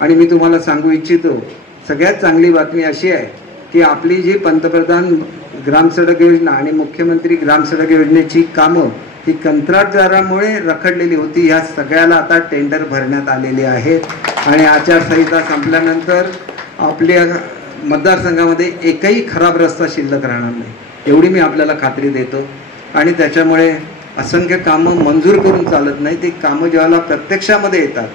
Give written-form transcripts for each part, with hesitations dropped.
आणि मी तुम्हाला सांगू इच्छितो, सगळ्यात चांगली बातमी अशी आहे की आपली जी पंतप्रधान ग्रामसडक योजना आणि मुख्यमंत्री ग्रामसडक योजनेची कामं ही कंत्राटदारामुळे रखडलेली होती, ह्या सगळ्याला आता टेंडर भरण्यात आलेले आहेत आणि आचारसंहिता संपल्यानंतर आपल्या मतदारसंघामध्ये एकही खराब रस्ता शिल्लक राहणार नाही, एवढी मी आपल्याला खात्री देतो। आणि त्याच्यामुळे असंख्य कामं मंजूर करून चालत नाही, ती कामं ज्यावेळेला प्रत्यक्षामध्ये येतात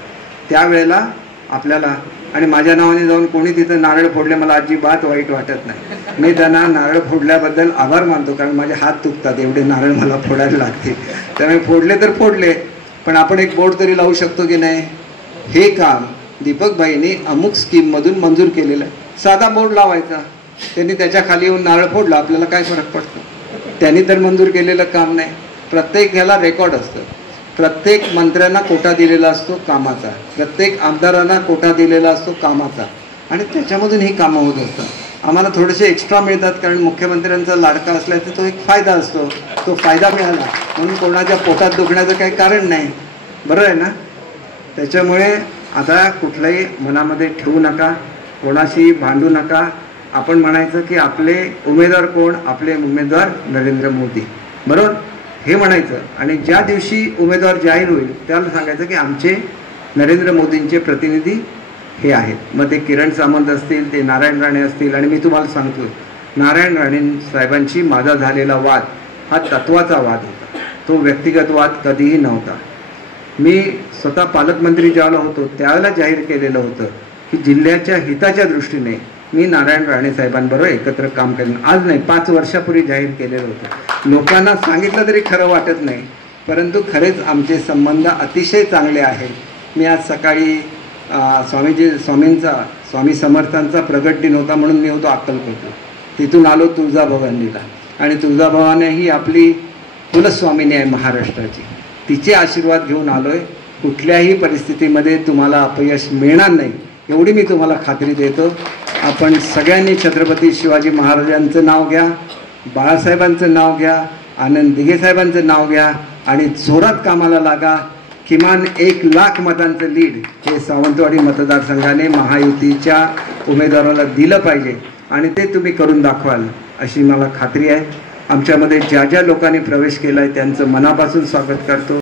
त्यावेळेला आपल्याला, आणि माझ्या नावाने जाऊन कोणी तिथं नारळ फोडले मला अजिबात वाईट वाटत नाही, मी त्यांना नारळ फोडल्याबद्दल आभार मानतो, कारण माझे हात दुखतात एवढे नारळ मला फोडायला लागते, त्यामुळे फोडले तर फोडले, पण आपण एक बोर्ड तरी लावू शकतो की नाही, हे काम दीपकबाईंनी अमुक स्कीममधून मंजूर केलेलं आहे, साधा बोर्ड लावायचा, त्यांनी त्याच्या खाली येऊन नारळ फोडला, आपल्याला काय फरक पडतो, त्यांनी तर मंजूर केलेलं काम नाही। प्रत्येक ह्याला रेकॉर्ड असतं, प्रत्येक मंत्र्यांना कोटा दिलेला असतो कामाचा, प्रत्येक आमदारांना कोटा दिलेला असतो कामाचा, आणि त्याच्यामधून ही कामं होत असतात। आम्हाला थोडेसे एक्स्ट्रा मिळतात कारण मुख्यमंत्र्यांचा लाडका असल्याचा तो एक फायदा असतो, तो फायदा मिळाला म्हणून कोणाच्या पोटात दुखण्याचं काही कारण नाही, बरोबर आहे ना। त्याच्यामुळे आता कुठलाही मनामध्ये ठेवू नका, कोणाशी भांडू नका, आपण म्हणायचं की आपले उमेदवार कोण, आपले उमेदवार नरेंद्र मोदी, बरोबर हे म्हणायचं, आणि ज्या दिवशी उमेदवार जाहीर होईल त्याला सांगायचं की आमचे नरेंद्र मोदींचे प्रतिनिधी हे आहेत, मग ते किरण सामंत असतील, ते नारायण राणे असतील, आणि मी तुम्हाला सांगतो नारायण राणे साहेबांशी माझा झालेला वाद हा तत्वाचा वाद होता, तो व्यक्तिगत वाद कधीही नव्हता। मी स्वतः पालकमंत्री ज्यावेळेला होतो त्यावेळेला जाहीर केलेलं होतं की जिल्ह्याच्या हिताच्या दृष्टीने मी नारायण राणे साहेबांबरोबर एकत्र काम करेन, आज नाही 5 वर्षापूर्वी जाहीर केलेलं होतं, लोकांना सांगितलं तरी खरं वाटत नाही, परंतु खरेच आमचे संबंध अतिशय चांगले आहेत। मी आज सकाळी स्वामी समर्थांचा प्रगट दिन होता म्हणून मी होतो अक्कलकोटला, तिथून आलो तुळजाभवानीला, आणि तुळजाभवानी ही आपली कुलस्वामिनी आहे महाराष्ट्राची, तिचे आशीर्वाद घेऊन आलोय, कुठल्याही परिस्थितीमध्ये तुम्हाला अपयश मिळणार नाही एवढी मी तुम्हाला खात्री देतो। आपण सगळ्यांनी छत्रपती शिवाजी महाराजांचं नाव घ्या, बाळासाहेबांचं नाव घ्या, आनंद दिघे साहेबांचं नाव घ्या, आणि जोरात कामाला लागा। किमान 1 लाख मतांचं लीड हे सावंतवाडी मतदारसंघाने महायुतीच्या उमेदवाराला दिलं पाहिजे, आणि ते तुम्ही करून दाखवाल अशी मला खात्री आहे। आमच्यामध्ये ज्या ज्या लोकांनी प्रवेश केला आहे त्यांचं मनापासून स्वागत करतो।